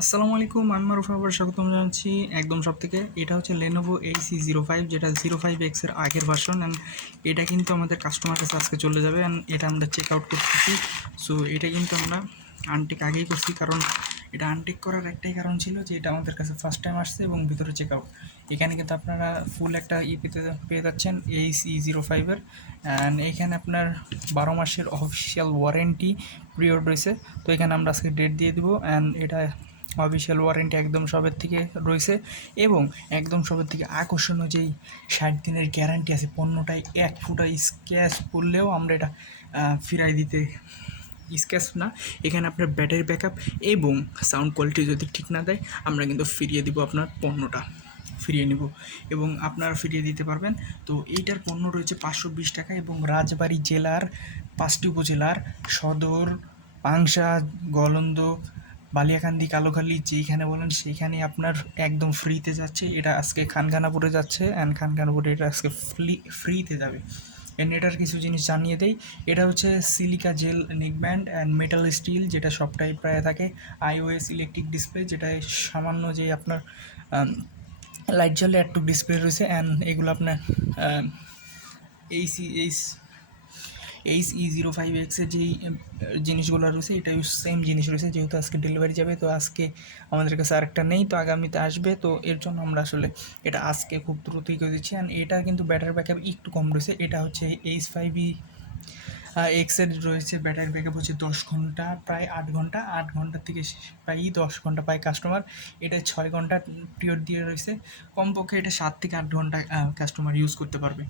আসসালামু আলাইকুম, আমি মারুফ আবার স্বাগতম জানাচ্ছি একদম সব থেকে। এটা হচ্ছে লেনোভো AC05, যেটা 05X এর আগের ভার্সন। অ্যান্ড এটা কিন্তু আমাদের কাস্টমার কাছে আজকে চলে যাবে। অ্যান্ড এটা আমরা চেক আউট করতেছি। সো এটা কিন্তু আমরা আনটেক আগেই করছি, কারণ এটা আনটেক করার একটাই কারণ ছিল যে এটা আমাদের কাছে ফার্স্ট টাইম আসছে এবং ভিতরে চেক আউট। এখানে কিন্তু আপনারা ফুল একটা পেয়ে যাচ্ছেন AC05-এর। অ্যান্ড এইখানে আপনার 12 মাসের অফিসিয়াল ওয়ারেন্টি পিরিয়ড রয়েছে। তো এখানে আমরা আজকে ডেট দিয়ে দিব। অ্যান্ড এটা অফিসিয়াল ওয়ারেন্টি একদম সবের থেকে রয়েছে। এবং একদম সবের থেকে আকর্ষণীয় যেই 60 দিনের গ্যারান্টি আছে, পণ্যটায় 1 ফুটা স্ক্র্যাচ পড়লেও আমরা এটা ফিরাই দিতে, স্ক্র্যাচ না, এখানে আপনার ব্যাটারি ব্যাকআপ এবং সাউন্ড কোয়ালিটি যদি ঠিক না দেয় আমরা কিন্তু ফিরিয়ে দিব, আপনার পণ্যটা ফিরিয়ে নেব এবং আপনারা ফিরিয়ে দিতে পারবেন। তো এইটার পণ্য রয়েছে 520 টাকা এবং রাজবাড়ী জেলার 5টি উপজেলার সদর, পাংশা, গলন্দ, বালিয়াকান্দি, কালোখালী যেইখানে বলেন সেইখানে আপনার একদম ফ্রিতে যাচ্ছে। এটা আজকে খানখানাপুরে যাচ্ছে, অ্যান্ড খানখানাপুরে এটা আজকে ফ্রিতে যাবে। এন্ড এটার কিছু জিনিস জানিয়ে দেই। এটা হচ্ছে silica gel neckband and metal still, যেটা সবটাই প্রায় থাকে। iOS ইলেকট্রিক ডিসপ্লে, যেটায় সামান্য যে আপনার লাইট জ্বলে একটু ডিসপ্লে রয়েছে। অ্যান্ড এগুলো আপনার এইচ E05X-এর যেই জিনিসগুলো রয়েছে এটাই সেম জিনিস রয়েছে। যেহেতু আজকে ডেলিভারি যাবে, তো আজকে আমাদের কাছে আরেকটা নেই, তো আগামীতে আসবে। তো এর জন্য আমরা আসলে এটা আজকে খুব দ্রুতই করে দিচ্ছি। অ্যান্ড এটা কিন্তু ব্যাটারি ব্যাকআপ একটু কম রয়েছে। এটা হচ্ছে H5X-এর রয়েছে ব্যাটারি ব্যাকআপ হচ্ছে 10 ঘন্টা, প্রায় 8 ঘন্টা। 8 ঘন্টার থেকে প্রায় 10 ঘন্টা পায় কাস্টমার। এটা 6 ঘন্টা পিরিয়ড দিয়ে রয়েছে। কমপক্ষে এটা 7 থেকে 8 ঘন্টা কাস্টমার ইউজ করতে পারবে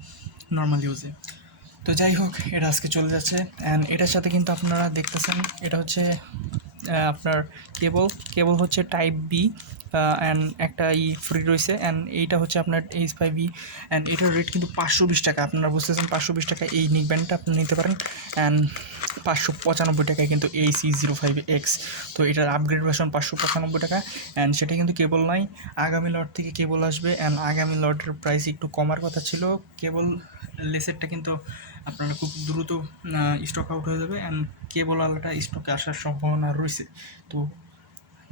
নর্মাল ইউজে। তো যাই হোক, এটা আজকে চলে যাচ্ছে। অ্যান্ড এটার সাথে কিন্তু আপনারা দেখতেছেন এটা হচ্ছে আপনার কেবল হচ্ছে টাইপ বি। অ্যান্ড একটা ফ্রি রয়েছে। অ্যান্ড এইটা হচ্ছে আপনার H5E। অ্যান্ড এটার রেট কিন্তু 520 টাকা। আপনারা বুঝতেছেন 520 টাকা এই নিক ব্যান্ডটা আপনি নিতে পারেন। অ্যান্ড 595 টাকায় কিন্তু AC05X। তো এটার আপগ্রেড ভার্সন 595 টাকা। অ্যান্ড সেটা কিন্তু কেবল নয়, আগামী লট থেকে কেবল আসবে। অ্যান্ড আগামী লটের প্রাইস একটু কমার কথা ছিল। কেবল লেসেরটা কিন্তু আপনারা খুব দ্রুত স্টক আউট হয়ে যাবে। অ্যান্ড কেবল আলাটা স্টকে আসার সম্ভাবনা রয়েছে। তো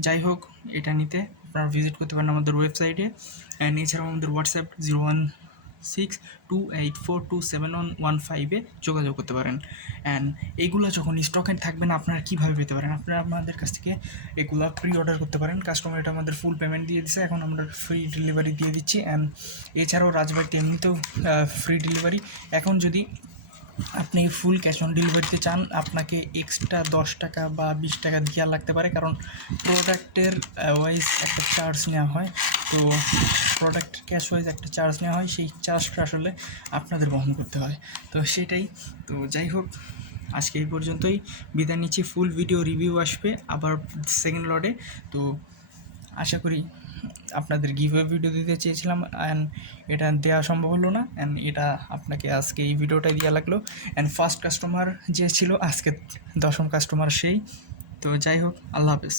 যাই হোক, এটা নিতে আপনারা ভিজিট করতে পারেন আমাদের ওয়েবসাইটে। অ্যান্ড এছাড়াও আমাদের হোয়াটসঅ্যাপ 01628427115-এ যোগাযোগ করতে পারেন। অ্যান্ড এইগুলো যখন স্টকে থাকবে না, আপনারা কীভাবে পেতে পারেন? আপনারা আমাদের কাছ থেকে এগুলো প্রি অর্ডার করতে পারেন। কাস্টমার এটা আমাদের ফুল পেমেন্ট দিয়ে দিচ্ছে, এখন আমরা ফ্রি ডেলিভারি দিয়ে দিচ্ছি। অ্যান্ড এছাড়াও রাজবাড়িতে এমনিতেও ফ্রি ডেলিভারি। এখন যদি আপনি ফুল ক্যাশ অন ডেলিভারিতে চান, আপনাকে এক্সট্রা 10 টাকা বা 20 টাকা দেওয়া লাগতে পারে, কারণ প্রোডাক্টের ওয়াইজ একটা চার্জ নেওয়া হয়। তো প্রোডাক্ট ক্যাশ ওয়াইজ একটা চার্জ নেওয়া হয়, সেই চার্জটা আসলে আপনাদের বহন করতে হয়। তো সেটাই। তো যাই হোক, আজকে এই পর্যন্তই বিদায় নিচ্ছি। ফুল ভিডিও রিভিউ আসবে আবার সেকেন্ড লটে। তো আশা করি আপনাদের গিভওয়ে ভিডিও দিতে চেয়েছিলাম, অ্যান্ড এটা দেওয়া সম্ভব হলো না। অ্যান্ড এটা আপনাকে আজকে এই ভিডিওটাই দেওয়া লাগলো। অ্যান্ড ফার্স্ট কাস্টমার যে ছিল আজকে 10ম কাস্টমার সেই। তো যাই হোক, আল্লাহ হাফেজ।